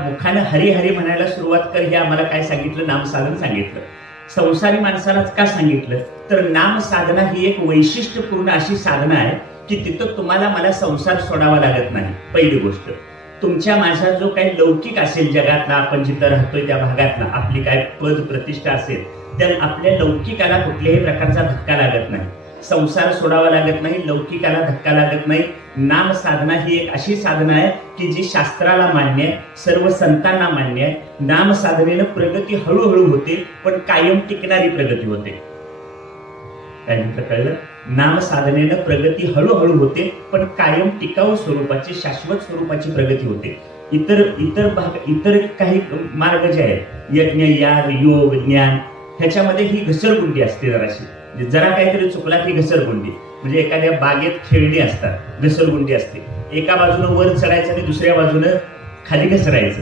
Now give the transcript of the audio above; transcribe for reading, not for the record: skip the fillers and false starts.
मुखानं हरी हरी म्हणायला सुरुवात कर हे आम्हाला काय सांगितलं? नामसाधन सांगितलं. संसारी माणसालाच का सांगितलं? तर नाम साधना ही एक वैशिष्ट्यपूर्ण अशी साधना आहे की तिथं तुम्हाला मला संसार सोडावा लागत नाही. पहिली गोष्ट, तुमच्या माझा जो काही लौकिक असेल जगातला, आपण जिथं राहतोय त्या भागातला, आपली काय पद प्रतिष्ठा असेल, त्या आपल्या लौकिकाला कुठल्याही प्रकारचा धक्का लागत नाही. संसार सोडावा लागत नाही, लौकिकाला धक्का लागत नाही. नाम साधना ही एक अशी साधना आहे की जी शास्त्राला मान्य आहे, सर्व संतांना मान्य आहे. नाम साधनेनं प्रगती हळूहळू होते, पण कायम टिकणारी प्रगती होते. काय म्हटलं कळलं? नाम साधनेनं प्रगती हळूहळू होते, पण कायम टिकाऊ स्वरूपाची, शाश्वत स्वरूपाची प्रगती होते. इतर काही मार्ग जे आहेत, यज्ञ, याग, योग, ज्ञान, ह्याच्यामध्ये ही घसरगुंडी असते जराशी. जरा काहीतरी चुकला की घसरगुंडी. म्हणजे एखाद्या बागेत खेळणी असतात, घसरगुंडी असते. एका बाजूनं वर चढायचं आणि दुसऱ्या बाजूनं खाली घसरायचं.